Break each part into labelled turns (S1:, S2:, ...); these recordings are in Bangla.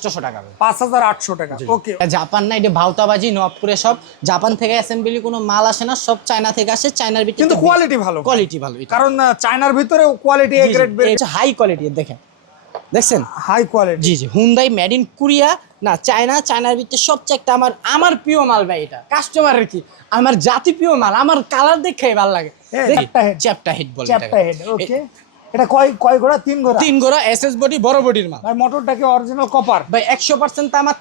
S1: আটশোশো টাকা
S2: পাঁচ হাজার আটশো টাকা। ওকে
S1: জাপান না এটা ভাওতাবাজি নবপুরে সব জাপান থেকে অ্যাসেম্বলি কোনো মাল আসে না সব চায়না থেকে আসে চায়নার ভিতরে
S2: কিন্তু কোয়ালিটি ভালো।
S1: কোয়ালিটি ভালো
S2: কারণ চায়নার ভিতরে কোয়ালিটি গ্রেড
S1: হাই কোয়ালিটি দেখেন। দেখছেন?
S2: হাই কোয়ালিটি
S1: জি জি হুন্দাই মেড ইন কোরিয়া না চায়না চায়নার ভিতরে সবচেয়ে একটা আমার আমার প্রিয় মাল ভাই এটা। কাস্টমারের কি? আমার জাতি প্রিয় মাল আমার কালার দেখে ভালো লাগে।
S2: হ্যাঁ, চ্যাপ্টা হেড।
S1: চ্যাপটা হেড বলে
S2: চ্যাপ্টা
S1: এটাকে।
S2: হেড ওকে এটা কয় কয় গোড়া তিন
S1: গোড়া এসএস বডি বড় বডির মাল।
S2: ভাই মোটরটা কি অরিজিনাল কপার
S1: ভাই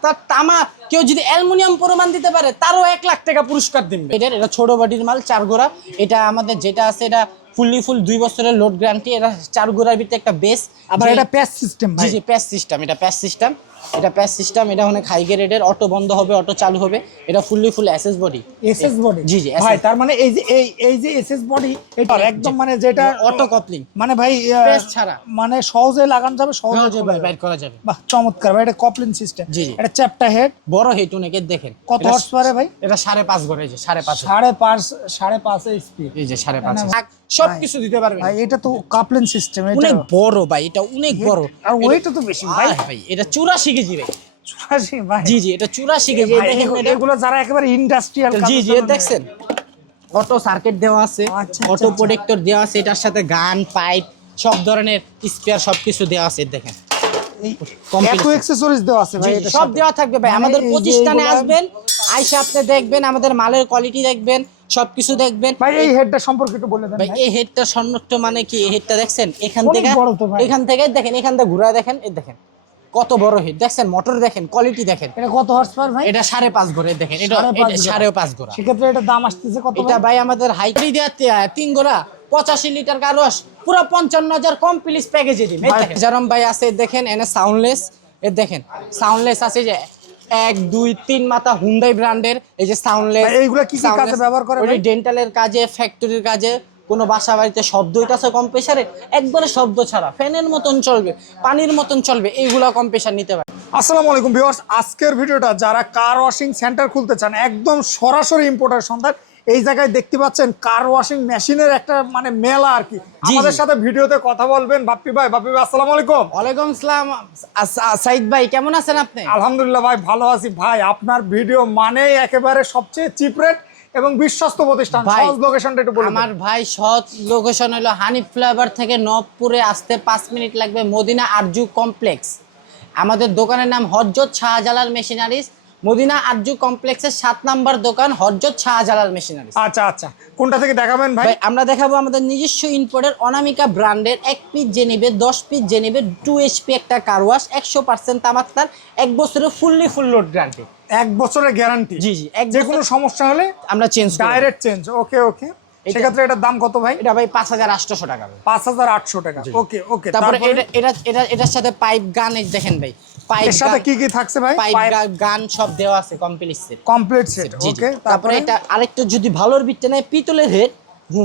S1: তার তামা কেউ যদি অ্যালুমিনিয়াম প্রমাণ দিতে পারে তারও এক লাখ টাকা পুরস্কার দিবে এটা ছোট বডির মাল চার গোড়া এটা আমাদের যেটা আছে এটা ফুললি ফুল দুই বছরের লোড গ্যারান্টি এটা চার গোড়ার ভিতরে একটা বেস
S2: আবার এটা প্যাচ সিস্টেম
S1: জি
S2: ভাই।
S1: জি প্যাস সিস্টেম এটা প্যাস সিস্টেম এটা প্যাস সিস্টেম এটা হলে হাই গ্রেডের অটো বন্ধ হবে অটো চালু হবে। এটা fully full SS body
S2: SS body
S1: জি জি
S2: ভাই তার মানে এই যে এই এই যে এসএস বডি এটা একদম মানে যেটা
S1: অটো কাপলিং
S2: মানে ভাই
S1: প্যাচ ছাড়া।
S2: মানে সহজে লাগানো যাবে সহজে ভাই
S1: বাইর করা যাবে।
S2: বাহ চমৎকার ভাই এটা কাপলিং সিস্টেম
S1: জি
S2: এটা চ্যাপটা হেড
S1: বড় হেড উনি কে দেখেন।
S2: কত হর্স পারে ভাই?
S1: এটা 5.5 ঘরে যে
S2: 5.5 5.5 5.5 স্পিড
S1: এই যে 5.5 সবকিছু দিতে পারবে
S2: ভাই এটা তো কাপলেন সিস্টেম এটা
S1: অনেক বড় ভাই এটা অনেক ইয়ে, বড়।
S2: আর ওয়েটও তো বেশি ভাই।
S1: ভাই এটা 84 কেজি ভাই।
S2: ভাই।
S1: জি জি এটা 84 কেজি।
S2: এগুলো যারা একেবারে ইন্ডাস্ট্রিয়াল
S1: জি জি দেখছেন? অটো সার্কিট দেওয়া আছে
S2: আচ্ছা,
S1: আচ্ছা,
S2: আচ্ছা।
S1: অটো প্রোটেক্টর দেওয়া আছে এটার সাথে গান পাইপ সব ধরনের স্পেয়ার সবকিছু দেওয়া আছে দেখেন।
S2: এত অ্যাকসেসরিজ দেওয়া আছে ভাই
S1: সব দেওয়া থাকবে ভাই।
S2: মানে
S1: আমাদের প্রতিষ্ঠানে আসবেন আইসা আপনি দেখবেন আমাদের মালের কোয়ালিটি দেখবেন সবকিছু দেখবেন
S2: ভাই এই হেডটা সম্পর্কে একটু বলে দেন
S1: ভাই এই হেডটা সন্ন্যক্ত মানে কি এই হেডটা দেখছেন এখান থেকে। এখান থেকে দেখেন এখান থেকে ঘুরা দেখেন এই দেখেন কত বড় হেড দেখছেন মোটর দেখেন কোয়ালিটি দেখেন
S2: এটা কত হর্স পাওয়ার ভাই
S1: এটা সাড়ে পাঁচ ঘরে দেখেন এটা
S2: সাড়ে পাঁচ
S1: এটা
S2: ঘোড়া।
S1: সাড়ে পাঁচ ঘোড়া
S2: সেক্ষেত্রে এটা দাম আসতেছে কত
S1: এটা
S2: ভাই?
S1: আমাদের হাইট্রি দেওয়া তিন গোড়া পঁচাশি লিটার গারোয়াস পুরো পঞ্চান্ন হাজার কম প্লিজ প্যাকেজে দিন
S2: ভাই।
S1: জারম ভাই আছে দেখেন এনে সাউন্ডলেস এ দেখেন সাউন্ডলেস আছে যে এক দুই তিন মাথা হুন্ডাই ব্র্যান্ডের এই যে সাউন্ডলেস
S2: এইগুলো কি কাজে ব্যবহার করে ওই
S1: ডেন্টালের কাজে ফ্যাক্টরির কাজে কোনো বাসা বাড়িতে শব্দ কম প্রেশারে একবারে শব্দ ছাড়া ফ্যানের মতন চলবে পানির মতন চলবে এইগুলা প্রেশার নিতে পারে।
S2: আসসালামু আলাইকুম ভিউয়ার্স আজকের ভিডিওটা যারা কার ওয়াশিং সেন্টার খুলতে চান একদম সরাসরি ইম্পোর্টার সন্ধান এই জায়গায় দেখতে পাচ্ছেন কার ওয়াশিং মেশিনের একটা মানে মেলা আর কি। আমাদের। সাথে ভিডিওতে কথা বলবেন বাপ্পি ভাই। বাপ্পি ভাই আসসালামু আলাইকুম।
S1: ওয়ালাইকুম আসসালাম আস- আস- সাইদ ভাই কেমন আছেন আপনি?
S2: আলহামদুলিল্লাহ ভাই ভালো আছি। ভাই আপনার ভিডিও মানেই একেবারে সবচেয়ে চিপ রেট এবং বিশ্বস্ত প্রতিষ্ঠান।
S1: ভাই,
S2: সহজ লোকেশনটা একটু বলুন।
S1: আমার ভাই সৎ লোকেশন হলো হানি ফ্লেভার থেকে নবপুরে আসতে পাঁচ মিনিট লাগবে। মদিনা আরজু কমপ্লেক্স আমাদের দোকানের নাম হজরত শাহজালাল মেশিনারিজ মদিনা আরজু কমপ্লেক্সের সাত নাম্বার দোকান হরজত শাহজালাল মেশিনারি
S2: আচ্ছা আচ্ছা। কোনটা থেকে দেখাবেন ভাই?
S1: আমরা দেখাবো আমাদের নিজস্ব ইম্পোর্টের অনামিকা ব্র্যান্ডের এক পিস যে নেবে দশ পিস যে নেবে টু এইচপি একটা কার ওয়াশ একশো পার্সেন্ট তামাত্তার এক বছরের ফুললি ফুল লোড গ্যারান্টি
S2: এক বছরের গ্যারান্টি
S1: জি, জি, এক
S2: যে কোনো সমস্যা হলে
S1: আমরা change
S2: direct change okay okay সেক্ষেত্রে এটার দাম কত ভাই?
S1: এটা ভাই পাঁচ হাজার আটশোশো টাকা
S2: পাঁচ হাজার আটশো টাকা। ওকে ওকে।
S1: তারপরে এটা এটা এটা এটার সাথে পাইপ গান দেখেন ভাই। পাইপ
S2: সাথে কি কি থাকছে ভাই?
S1: পাইপ গান সব দেওয়া আছে কমপ্লিট সেট
S2: কমপ্লিট সেট
S1: জি জি।
S2: ওকে।
S1: তারপরে এটা আরেকটা যদি ভালোর বিটটা নেয় পিতলের head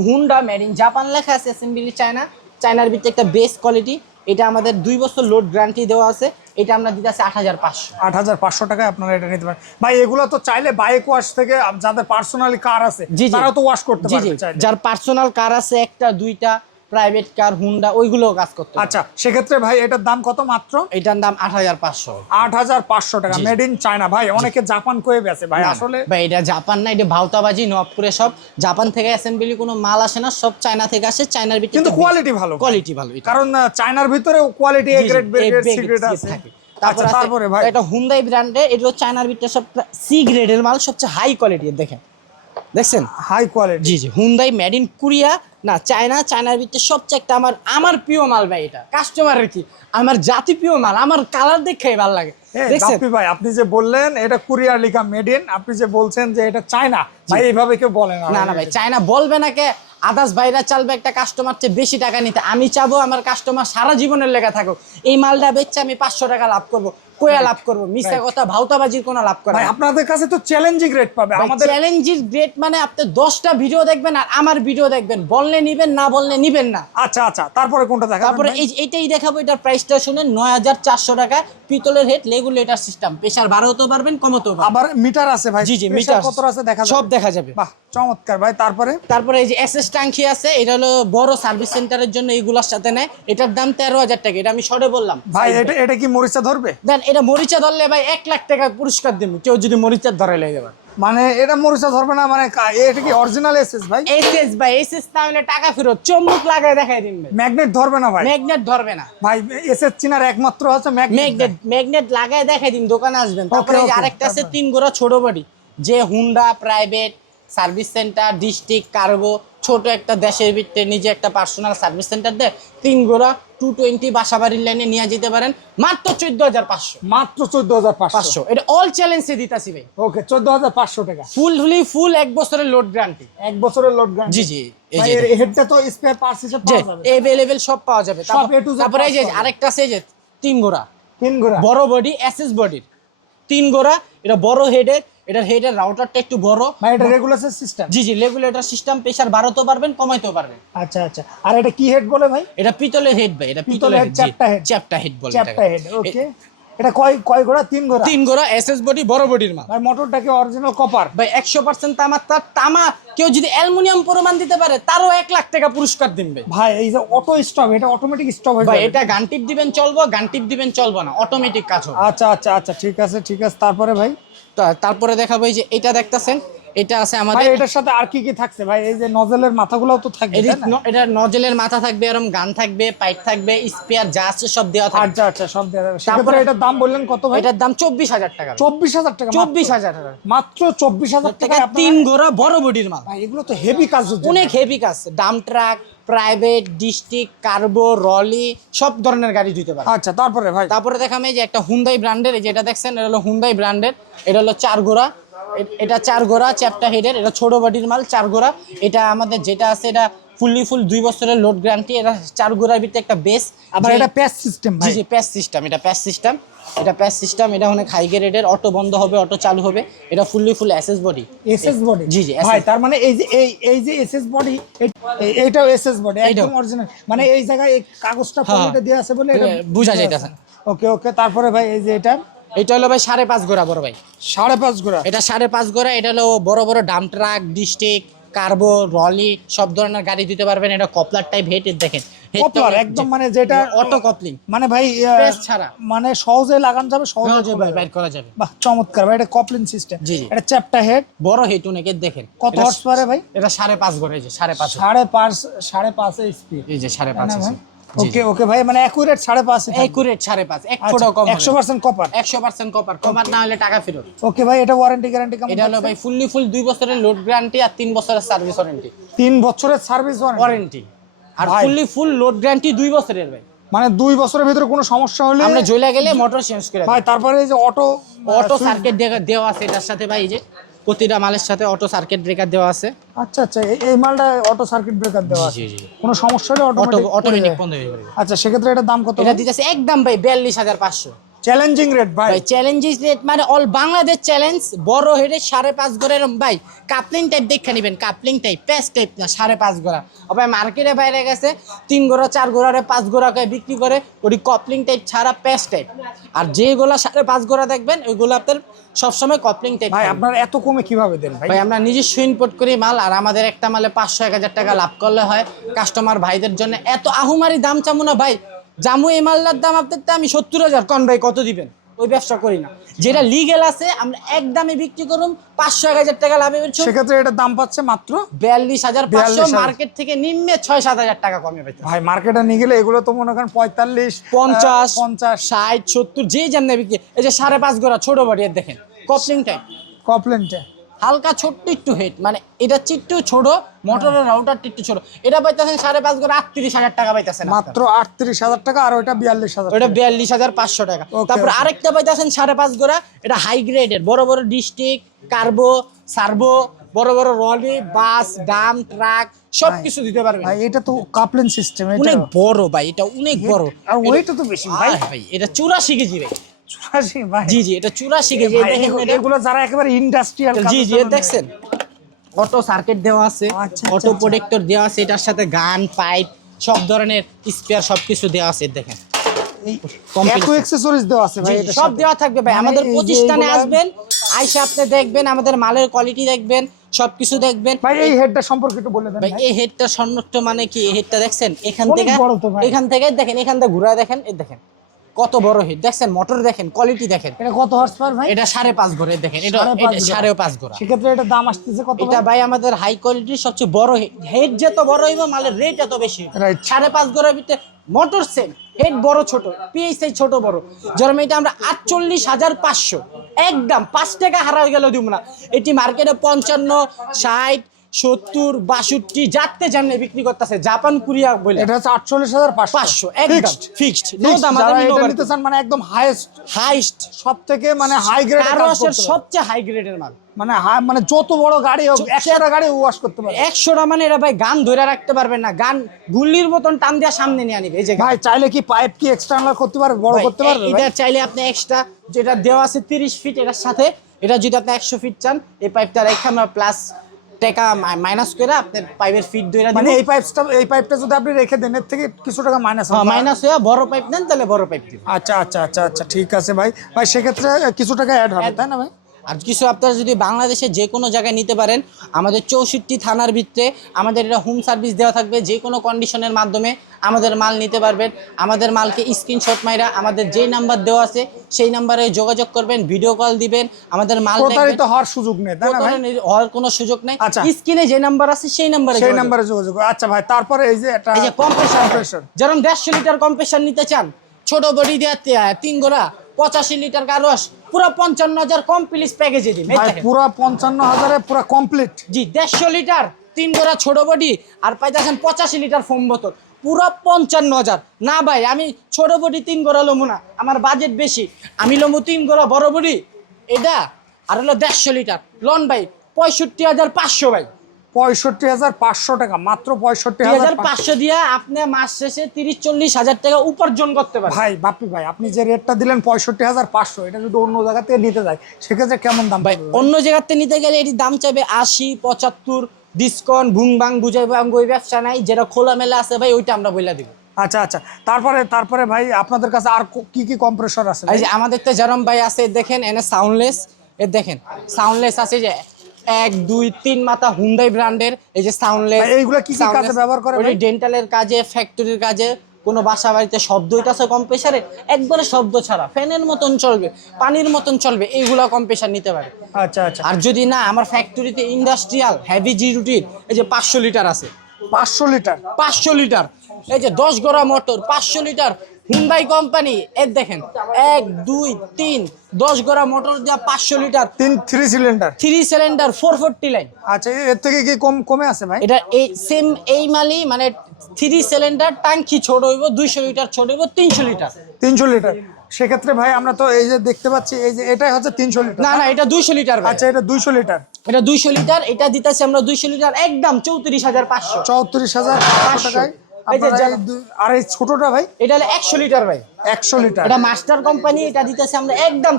S1: Honda made in Japan লেখা আছে অ্যাসেম্বলি চায়না চায়নার ভিতরে একটা বেস্ট কোয়ালিটি এটা আমাদের দুই বছর লোড গ্যারান্টি দেওয়া আছে এটা আমরা দিতে আছে আট হাজার পাঁচশো।
S2: আট হাজার পাঁচশো টাকায় আপনারা এটা নিতে পারেন। ভাই এগুলো তো চাইলে বাইক ওয়াশ থেকে যাদের পার্সোনালি কার আছে
S1: জি।
S2: তো ওয়াশ করতে পারবে
S1: যার পার্সোনাল কার আছে একটা দুইটা প্রাইভেট কার হুন্ডা ওইগুলো কাজ করতে
S2: আচ্ছা সেক্ষেত্রে ভাই এটার দাম কত মাত্র?
S1: এটার দাম আট হাজার পাঁচশো।
S2: আট হাজার পাঁচশো টাকা। Made in China. ভাই অনেকে জাপান কয়ে বেছে ভাই আসলে
S1: ভাই এটা জাপান না এটা ভাওতাবাজি নবপুরে সব। জাপান থেকে অ্যাসেম্বলি কোনো মাল আসে না সব চায়না থেকে আসে চায়নার ভিতরে
S2: কিন্তু কোয়ালিটি ভালো।
S1: কোয়ালিটি ভালো
S2: কারণ চায়নার ভিতরে quality A grade B grade C grade আছে।
S1: তারপর
S2: ভাই
S1: এটা হুন্দাই ব্র্যান্ডের এটা চায়নার ভিতরে সব সি গ্রেডের মাল সবচেয়ে হাই কোয়ালিটির দেখেন। দেখছেন?
S2: হাই কোয়ালিটি
S1: জি জি হুন্দাই মেড ইন কোরিয়া না চায়না চায়নার ভিতরে সবচেয়ে একটা আমার আমার প্রিয় মাল ভাই এটা। কাস্টমারের কি? আমার জাতি প্রিয় মাল আমার কালার দেখে ভালো লাগে।
S2: ভাই আপনি যে বললেন এটা কুরিয়ার লিখা মেড ইন আপনি যে বলছেন যে এটা চায়না ভাই এইভাবে কেউ বলে না।
S1: না না ভাই চায়না বলবে না কে? আদার্স ভাইরা চালবে একটা কাস্টমার চেয়ে বেশি টাকা নিতে। আমি চাবো আমার কাস্টমার সারা জীবনের লেখা থাকুক। এই মালটা বেচছে আমি পাঁচশো টাকা লাভ করব। কয়া লাভ করব? মিথ্যা কথা ভাউতাবাজির কোনো লাভ করে
S2: ভাই আপনাদের কাছে তো চ্যালেঞ্জিং রেট পাবে। আমাদের
S1: চ্যালেঞ্জের গ্রেট মানে আপনি দশটা ভিডিও দেখবেন আর আমার ভিডিও দেখবেন। বললে নিবেন না বললে নিবেন না।
S2: আচ্ছা আচ্ছা তারপরে কোনটা দেখাবেন
S1: তারপরে এই এইটাই দেখাবো এটার প্রাইসটা শুনেন নয় হাজার চারশো টাকা। পিতলের হেড রেগুলেটর সিস্টেম প্রেশার বাড়াতেও পারবেন কমাতেও পারবেন।
S2: আবার মিটার আছে ভাই
S1: জি জি মিটার
S2: কত আছে দেখা
S1: সব দেখা যাবে।
S2: বাহ। চমৎকার ভাই তারপরে?
S1: তারপরে এই যে এসএস টাঙ্কি আছে এটা হলো বড় সার্ভিস সেন্টারের জন্য এইগুলোর সাথে নেয়। এটার দাম তেরো হাজার টাকা এটা আমি সরে বললাম।
S2: ভাই এটা এটা কি মরিচা ধরবে?
S1: দেন এটা মরিচা ধরলে ভাই এক লাখ টাকা পুরস্কার দেবো কেউ যদি মরিচা ধরে লেগে যাবে।
S2: মানে এটা মরিচা ধরবে না মানে এটা কি অরিজিনাল এসএস ভাই?
S1: এসএস ভাই এসএস না হলে টাকা ফেরত চম্বুক লাগায় দেখাই দিন ভাই।
S2: ম্যাগনেট ধরবে না ভাই?
S1: ম্যাগনেট ধরবে না।
S2: ভাই এসএস চিনার একমাত্র হচ্ছে ম্যাগনেট
S1: ম্যাগনেট লাগায় দেখাই দিন দোকানে আসবেন। তারপরে আরেকটা আছে তিন গোড়া ছোট বাড়ি যে Honda private service centre district cargo ছোট একটা দেশের ভিতরে নিজে একটা পার্সোনাল সার্ভিস সেন্টার দেয় তিন গোড়া টু টোয়েন্টি বাসাবাড়ির লাইনে নিয়ে যেতে পারেন। মাত্র চোদ্দ হাজার পাঁচশো।
S2: মাত্র চোদ্দ হাজার পাঁচশো।
S1: এটা অল চ্যালেঞ্জে দিতাছি ভাই।
S2: ওকে চোদ্দ হাজার পাঁচশো টাকা।
S1: ফুল ফুলি ফুল এক বছরের লোড গ্যারান্টি
S2: এক বছরের লোড গ্যারান্টি
S1: জি জি
S2: হেডটা তো স্পেয়ার পার্টস হিসেবে পাওয়া যাবে।
S1: এভেলেবেল সব পাওয়া যাবে। তারপর-
S2: A to Z
S1: তারপরে এই যে আরেকটা আছে যে তিন গোড়া
S2: তিন গোড়া
S1: বড় বডি এসএস বডির তিন গোড়া এটা বড় হেডের এটার হেডের রাউটারটা একটু বড়।
S2: ভাই এটা রেগুলেশন সিস্টেম
S1: জি জি রেগুলেটর সিস্টেম প্রেসার বাড়াতেও পারবেন কমাইতেও পারবেন।
S2: আচ্ছা আচ্ছা। আর এটা কি হেড বলে ভাই?
S1: এটা পিতলের হেড ভাই এটা
S2: পিতলের
S1: পিতলের
S2: head,
S1: হেড
S2: চ্যাপটা
S1: হেড বলে
S2: চ্যাপ্টা। হেড ওকে এটা কয় কয় গোড়া তিন গোড়া
S1: তিন গোড়া এসএস বডি বড় বডির মাল।
S2: ভাই মোটরটা কি অরিজিনাল কপার
S1: ভাই একশো পার্সেন্ট তামার তার তামা কেউ যদি অ্যালুমিনিয়াম প্রমাণ দিতে পারে তারও এক লাখ টাকা পুরস্কার দিবে
S2: ভাই। এই যে অটো স্টপ এটা অটোমেটিক স্টপ হয়ে
S1: ভাই এটা গান টিপ দিবেন চলবো গান টিপ দিবেন চলবো না অটোমেটিক কাজ হবে।
S2: আচ্ছা আচ্ছা আচ্ছা ঠিক আছে ঠিক আছে। তারপরে ভাই?
S1: তারপরে দেখাবো এই যে এটা দেখতেছেন এটা আছে আমাদের
S2: এটার সাথে আর কি কি থাকছে? ভাই এই যে নজেলের মাথাগুলোও তো থাকবে
S1: এটি নজেলের মাথা থাকবে এরকম গান থাকবে পাইপ থাকবে স্পেয়ার যা আছে সব দেওয়া থাকবে।
S2: আচ্ছা আচ্ছা সব দেওয়া
S1: তারপরে-
S2: এটার দাম বললেন কত ভাই?
S1: এটার দাম চব্বিশ হাজার টাকা।
S2: চব্বিশ হাজার টাকা মাত্র।
S1: চব্বিশ হাজার টাকা।
S2: মাত্র চব্বিশ হাজার টাকা
S1: টাকা তিন গোড়া বড় বডির মাল।
S2: ভাই এগুলো তো হেভি কাজ
S1: অনেক হেভি কাজ। ডাম ট্রাক প্রাইভেট ডিস্ট্রিক্ট কার্বো রলি সব ধরনের গাড়ি ধুতে পারে।
S2: আচ্ছা তারপরে ভাই?
S1: তারপরে দেখাম এই যে একটা হুন্দাই ব্র্যান্ডের এই যে এটা দেখছেন এটা হলো হুন্দাই ব্র্যান্ডের এটা হলো চার গোড়া এটা চার গোড়া চ্যাপটা হেডের এটা ছোট বডির মাল চার গোড়া। এটা আমাদের যেটা আছে এটা ফুললি ফুল দুই বছরের লোড গ্যারান্টি এটা চার গোড়ার ভিতরে একটা বেস
S2: আবার এটা প্যাচ সিস্টেম
S1: জি
S2: ভাই।
S1: জি প্যাচ সিস্টেম এটা প্যাচ সিস্টেম এটা প্যাচ সিস্টেম এটা অনেক হাই গ্রেডের অটো বন্ধ হবে অটো চালু হবে এটা fully full SS body
S2: SS body
S1: জি, জি,
S2: ভাই তার মানে এই যে এই এই যে এসএস বডি এইটাও এসএস বডি একদম অরিজিনাল মানে এই জায়গায় এই কাগজটা
S1: হ্যাঁ।
S2: পকেটে দেওয়া আছে বলে এটা
S1: বোঝা যাইতাছে।
S2: ওকে ওকে তারপরে ভাই এই যে এটা?
S1: এটা হলো ভাই সাড়ে পাঁচ গোড়া বড় ভাই।
S2: সাড়ে পাঁচ গোড়া?
S1: এটা সাড়ে পাঁচ গোড়া এটা হলো বড় বড় ডাম ট্রাক ডিস্ট্রিক্ট কার্বো রলি সব ধরনের গাড়ি দিতে পারবেন। এটা কপলার টাইপ হেড দেখেন।
S2: কপলার একদম মানে যেটা
S1: অটো কপলিং।
S2: মানে ভাই
S1: ছাড়া।
S2: মানে সহজে লাগানো যাবে সহজে যাবে।
S1: বাইর করা যাবে।
S2: বাহ চমৎকার ভাই এটা কপলিং সিস্টেম। এটা চ্যাপটা হেড
S1: বড় হেড অনেকে দেখেন।
S2: কত হর্স পারে ভাই?
S1: এটা সাড়ে পাঁচ গোড়া যে সাড়ে পাঁচ।
S2: সাড়ে পাঁচ সাড়ে পাঁচ এইচপি
S1: এই যে সাড়ে পাঁচ আছে
S2: ওকে ওকে ভাই মানে সাড়ে পাঁচ
S1: একুরেট সাড়ে পাঁচ এক ফোটাও কম
S2: একশো পার্সেন্ট কপার
S1: একশো পার্সেন্ট কপার কপার না হলে টাকা ফেরত।
S2: ওকে ভাই এটা ওয়ারেন্টি গ্যারান্টি কেমন
S1: এটা হলো ভাই ফুললি ফুল দুই বছরের লোড গ্যারান্টি আর তিন বছরের সার্ভিস ওয়ারেন্টি
S2: তিন বছরের সার্ভিস ওয়ারেন্টি
S1: আর ফুললি ফুল লোড গ্যারান্টি দুই বছরের ভাই।
S2: মানে দুই বছরের ভিতরে কোনো সমস্যা হলে
S1: আমরা জ্বলে গেলে মোটর চেঞ্জ করে
S2: ভাই তারপরে এই যে অটো
S1: অটো সার্কিট দেওয়া আছে এটার সাথে ভাই এই যে। প্রতিটা মালের সাথে অটো সার্কিট ব্রেকার দেওয়া আছে।
S2: আচ্ছা আচ্ছা এই- মালটা অটো সার্কিট ব্রেকার দেওয়া আছে? কোনো সমস্যা হলে
S1: অটো
S2: অটোমেটিক
S1: অটোমেটিক বন্ধ হয়ে যাবে।
S2: আচ্ছা সেক্ষেত্রে এটা দাম কত
S1: এটা দিতেছে একদম ভাই বিয়াল্লিশ হাজার পাঁচশো।
S2: চ্যালেঞ্জিং রেট ভাই
S1: চ্যালেঞ্জিস রেট মানে অল বাংলাদেশ চ্যালেঞ্জ বড় হেডে সাড়ে পাঁচ গড়ের ভাই কাপলিং টাইপ দেখে নেবেন কাপলিং টাইপ প্যাস টাইপ না সাড়ে পাঁচ গোড়া। ভাই মার্কেটে বাইরে গেছে তিন গোড়া চার গোড়ারে পাঁচ গোড়া করে বিক্রি করে ওটি কপলিং টাইপ ছাড়া প্যাস টাইপ আর যেগুলা সাড়ে পাঁচ গোড়া দেখবেন ওইগুলো আপনার সবসময় কপলিং টাইপ
S2: ভাই আপনার এত কমে কীভাবে দেন ভাই?
S1: আমরা নিজস্ব ইনপুট করি মাল আর আমাদের একটা মালে পাঁচশো এক হাজার টাকা লাভ করলে হয়। কাস্টমার ভাইদের জন্য এত আহুমারি দাম চামু না ভাই। জামু এই মালটার দাম আপনার তো আমি সত্তর হাজার। কন ভাই কত দিবেন? ওই ব্যবসা করি না। যেটা লিগেল আছে আমরা এক দামে বিক্রি করুন পাঁচশো এক হাজার টাকা লাভে বেরছো
S2: সেক্ষেত্রে এটার দাম পাচ্ছে মাত্র?
S1: বিয়াল্লিশ হাজার পাঁচশো মার্কেট থেকে নিম্নে ছয় সাত হাজার টাকা কমে পেতে
S2: ভাই মার্কেটে নিয়ে গেলে এগুলো তো মনে করেন পঁয়তাল্লিশ
S1: পঞ্চাশ
S2: পঞ্চাশ।
S1: ষাট সত্তর যেই যেমন বিক্রি এই যে সাড়ে পাঁচ গোড়া ছোট বাড়ি দেখেন কপলিং টাইপ
S2: কপলেন্টে
S1: হালকা ছোট্ট একটু হেড মানে এটা একটু ছোট মোটরের রাউটারটা একটু ছোট। এটা পাইতেছেন সাড়ে পাঁচ করে আটত্রিশ হাজার টাকা পাইতেছেন
S2: মাত্র আটত্রিশ হাজার টাকা আর ওইটা বিয়াল্লিশ হাজার
S1: ওটা বিয়াল্লিশ হাজার পাঁচশো টাকা। তারপর আরেকটা পাইতেছেন সাড়ে পাঁচ গোড়া এটা হাই গ্রেডের বড় বড় ডিস্ট্রিক্ট কার্বো সার্ভো বড় বড় রলি বাস ডাম ট্রাক সবকিছু দিতে পারবেন।
S2: ভাই এটা তো কাপলেন সিস্টেম এটা
S1: অনেক বড় ভাই এটা অনেক বড়।
S2: আর ওইটা তো বেশি ভাই।
S1: ভাই ভাই এটা চুরাশি কেজি ভাই।
S2: চুরাশি ভাই।
S1: জি জি এটা চুরাশি কেজি
S2: এগুলো যারা একেবারে ইন্ডাস্ট্রিয়াল
S1: জি জি দেখছেন। অটো সার্কিট দেওয়া আছে
S2: আচ্ছা,
S1: অটো
S2: আচ্ছা।
S1: প্রোটেক্টর দেওয়া আছে এটার সাথে গান পাইপ সব ধরনের স্পেয়ার সবকিছু দেওয়া আছে দেখেন। সব দেওয়া থাকবে ভাই। আমাদের প্রতিষ্ঠানে আসবেন আইসা আপনি দেখবেন আমাদের মালের কোয়ালিটি দেখবেন সবকিছু দেখবেন।
S2: ভাই এই হেডটা সম্পর্কে একটু বলে দেন
S1: ভাই
S2: ভাই।
S1: এই হেডটা মানে কি? এই হেডটা দেখছেন? এখান থেকে এখান থেকে দেখেন এখান থেকে ঘুরায় দেখেন এই দেখেন। কত বড় হেড দেখছেন মোটর দেখেন কোয়ালিটি দেখেন।
S2: এটা কত হর্স পাওয়ার ভাই?
S1: এটা সাড়ে পাঁচ ঘোরে দেখেন এটা
S2: সাড়ে পাঁচ
S1: এটা
S2: ঘোড়া।
S1: ঘোরা
S2: সেক্ষেত্রে এটা দাম আসতেছে কত
S1: এটা ভাই? আমাদের হাই কোয়ালিটির সবচেয়ে বড় হেড যত বড় হইব মালের রেট এত বেশি হইবো।
S2: Right.
S1: সাড়ে পাঁচ ঘোরার ভিতরে মোটর সেম হেড বড় ছোট পিএসআই ছোট বড়। যেরকম এটা আমরা আটচল্লিশ হাজার পাঁচশো। একদম পাঁচ টাকা হারা গেল দিব না। এটি মার্কেটে পঞ্চান্ন ষাট সত্তর বাষট্টি যাতে জানলে বিক্রি করতেছে জাপান কুরিয়া বলে
S2: এটা হচ্ছে আটচল্লিশ হাজার পাঁচশো।
S1: একদম ফিক্সড নো দাম
S2: এটা নিতে চান মানে একদম হাইয়েস্ট
S1: হাইস্ট
S2: সব থেকে মানে হাই গ্রেড
S1: সবচেয়ে হাই গ্রেডের মাল।
S2: মানে মানে যত বড় গাড়ি হোক একশোটা গাড়ি ওয়াশ করতে পারে
S1: একশোটা মানে এটা ভাই গান ধরে রাখতে পারবেন না। গান গুল্লির মতন টান দেওয়া সামনে নিয়ে আনিবে এই যে।
S2: ভাই চাইলে কি পাইপ কি এক্সটার্নাল করতে পারবে বড় করতে পারবে
S1: এটা চাইলে আপনি এক্সট্রা যেটা দেওয়া আছে তিরিশ ফিট এটার সাথে এটা যদি আপনি একশো ফিট চান এই পাইপটা রেখে আমরা প্লাস টাকা মাইনাস করে আপনার পাইপের ফিট দুইটা
S2: মানে এই পাইপটা এই পাইপটা যদি আপনি রেখে দেন এর থেকে কিছু টাকা মাইনাস
S1: মাইনাস হয়ে বড় পাইপ নেন তাহলে বড় পাইপ দিব।
S2: আচ্ছা আচ্ছা আচ্ছা আচ্ছা ঠিক আছে ভাই। ভাই সেক্ষেত্রে কিছু টাকা অ্যাড হবে তাই না ভাই?
S1: আর কিছু আপনারা যদি বাংলাদেশে যে কোনো জায়গায় নিতে পারেন আমাদের চৌষট্টি থানার ভিতরে আমাদের এটা হোম সার্ভিস দেওয়া থাকবে যে কোনো কন্ডিশনের মাধ্যমে আমাদের মাল নিতে পারবেন। আমাদের মালকে স্ক্রিনশট মাইরা আমাদের যেই নাম্বার দেওয়া আছে সেই নাম্বারে যোগাযোগ করবেন ভিডিও কল দিবেন আমাদের মাল
S2: প্রতারিত হওয়ার সুযোগ নেই
S1: হওয়ার কোনো সুযোগ নেই।
S2: আচ্ছা।
S1: স্ক্রিনে যে নাম্বার আছে সেই নাম্বারে
S2: সেই নাম্বারে যোগাযোগ আচ্ছা ভাই তারপরে এই যে এটা
S1: এই যে কম্প্রেসার
S2: compressor।
S1: দেড়শো লিটার কম্প্রেসার নিতে চান ছোট বডি তি- তিন গোড়া পঁচাশি লিটার গারস পুরো পঞ্চান্ন হাজার কমপ্লিট প্যাকেজে দিন দেখেন।
S2: পুরা পঞ্চান্ন হাজারে পুরা কমপ্লিট
S1: জি দেড়শো লিটার তিন গোড়া ছোট বডি আর পাইতেছেন পঁচাশি লিটার ফোম বোতল পুরো পঞ্চান্ন হাজার। না ভাই আমি ছোট বডি তিন গোড়া লমু না আমার বাজেট বেশি। আমি লমু তিন গোড়া বড় বডি। এটা আর হলো দেড়শো লিটার। লন ভাই পঁয়ষট্টি হাজার পাঁচশো ভাই।
S2: পঁয়ষট্টি হাজার পাঁচশো টাকা মাত্র পঁয়ষট্টি হাজার
S1: পাঁচশো। দিয়ে আপনি মাস শেষে তিরিশ চল্লিশ হাজার টাকা উপার্জন করতে পারেন।
S2: ভাই বাপি ভাই আপনি যে রেটটা দিলেন পঁয়ষট্টি হাজার পাঁচশো এটা যদি অন্য জায়গা থেকে নিতে যায় সেক্ষেত্রে কেমন দাম
S1: ভাই অন্য জায়গাতে নিতে গেলে এটি দাম চাইবে আশি পঁচাত্তর ডিসকাউন্ট ভুং ভাং বুঝাইবো আমাকে ওই ব্যবসা নাই যেটা খোলামেলা আছে ভাই ওইটা আমরা বইলা দিব।
S2: আচ্ছা আচ্ছা তারপরে তারপরে ভাই আপনাদের কাছে আর কি কি কম্প্রেসর আছে
S1: এই যে আমাদের তো জারম ভাই আছে দেখেন এনে সাউন্ডলেস এ দেখেন সাউন্ডলেস আছে যে এক দুই তিন মাথা হুন্ডাই ব্র্যান্ডের এই যে সাউন্ডলেস
S2: এইগুলা কি কি কাজে ব্যবহার করে ভাই?
S1: ডেন্টালের কাজে ফ্যাক্টরির কাজে কোনো বাসা বাড়িতে শব্দ হইতাছে কম্প্রেসারে একবারে শব্দ ছাড়া ফ্যানের মতন চলবে পানির মতন চলবে এইগুলা কম্প্রেসার নিতে পারে।
S2: আচ্ছা আচ্ছা।
S1: আর যদি না আমার ফ্যাক্টরিতে ইন্ডাস্ট্রিয়াল হেভি জিরুটির এই যে পাঁচশো লিটার আছে।
S2: পাঁচশো লিটার?
S1: পাঁচশো লিটার। এই যে দশ গড়া মোটর পাঁচশো লিটার। হুন্ডাই কোম্পানি এর দেখেন এক দুই তিন দশ গড়া মোটর দেওয়া পাঁচশো লিটার
S2: তিন three cylinder
S1: three cylinder four forty line
S2: আচ্ছা এর থেকে কি কম কমে আছে ভাই?
S1: এটা এই সেম এই মালি মানে থ্রি সিলিন্ডার ট্যাঙ্কি ছোট হইব দুইশো লিটার ছোট হইব তিনশো লিটার
S2: তিনশো লিটার সেক্ষেত্রে ভাই আমরা তো এই যে দেখতে পাচ্ছি এই যে এটাই হচ্ছে তিনশো লিটার
S1: না না? এটা দুইশো লিটার
S2: আচ্ছা এটা দুইশো লিটার
S1: এটা দুইশো লিটার এটা দিতেছি আমরা দুইশো লিটার একদম চৌত্রিশ হাজার পাঁচশো।
S2: চৌত্রিশ হাজার
S1: পাঁচশো।
S2: টাকায়।
S1: এই যে
S2: আর এই ছোটটা ভাই?
S1: এটা হলো একশো লিটার ভাই।
S2: একশো লিটার।
S1: এটা মাস্টার কোম্পানি দিতেছি আমরা একদম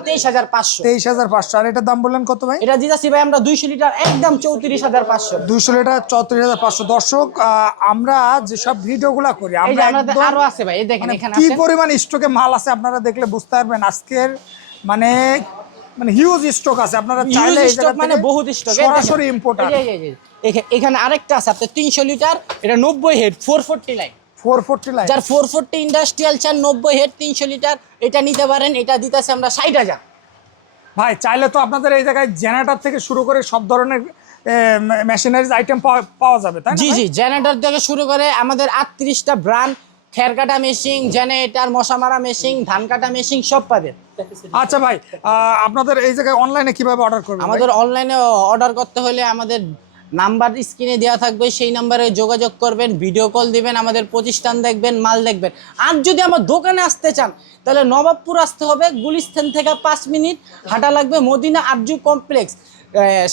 S2: আর দাম বললেন কত ভাই?
S1: এটা দিতেছি ভাই আমরা দুইশো লিটার একদম
S2: লিটার দর্শক আমরা যেসব ভিডিওগুলো করি আমরা একদম
S1: আরও আছে ভাই এই দেখেন
S2: মানে কি পরিমাণ স্টকে মাল আছে আপনারা দেখলে বুঝতে পারবেন। আজকের মানে মানে হিউজ স্টক আছে। আপনারা চাইলে এই
S1: স্টক
S2: জায়গা
S1: মানে বহুত স্টক
S2: সরাসরি ইম্পোর্টার
S1: এখানে আরেকটা আছে আপনার তিনশো লিটার এটা নব্বই head four forty line
S2: four forty line
S1: যার ফোর ফোরটি ইন্ডাস্ট্রিয়াল চান নব্বই হেড তিনশো লিটার এটা নিতে পারেন এটা দিতেছে আমরা ষাট হাজার।
S2: ভাই চাইলে তো আপনাদের এই জায়গায় জেনারেটর থেকে শুরু করে সব ধরনের মেশিনারিজ আইটেম পাওয়া যাবে তাই
S1: জি জি জেনারেটর থেকে শুরু করে আমাদের আটত্রিশটা ব্রান্ড খের কাটা মেশিন জেনারেটর মশা মারা মেশিন ধান কাটা মেশিন সব পাবেন।
S2: আচ্ছা ভাই আপনাদের এই জায়গায় অনলাইনে কীভাবে অর্ডার করবেন
S1: আমাদের অনলাইনে অর্ডার করতে হলে আমাদের নাম্বার স্ক্রিনে দেওয়া থাকবে সেই নাম্বারে যোগাযোগ করবেন ভিডিও কল দিবেন আমাদের প্রতিষ্ঠান দেখবেন মাল দেখবেন। আর যদি আমার দোকানে আসতে চান তাহলে নবাবপুর আসতে হবে গুলিস্তান থেকে পাঁচ মিনিট হাঁটা লাগবে মদিনা আরজু কমপ্লেক্স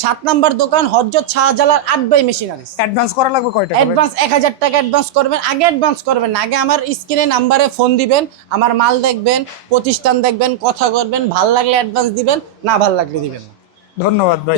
S1: সাত নাম্বার দোকান হজরত শাহজালাল আট বাই মেশিনারিস
S2: অ্যাডভান্স করা লাগবে কয় টাকা? ভাই?
S1: অ্যাডভান্স এক হাজার টাকা অ্যাডভান্স করবেন আগে অ্যাডভান্স করবেন না আগে আমার স্ক্রিনে নাম্বারে ফোন দিবেন আমার মাল দেখবেন প্রতিষ্ঠান দেখবেন কথা করবেন ভালো লাগলে অ্যাডভান্স দিবেন না ভালো লাগলে দিবেন না।
S2: ধন্যবাদ ভাই।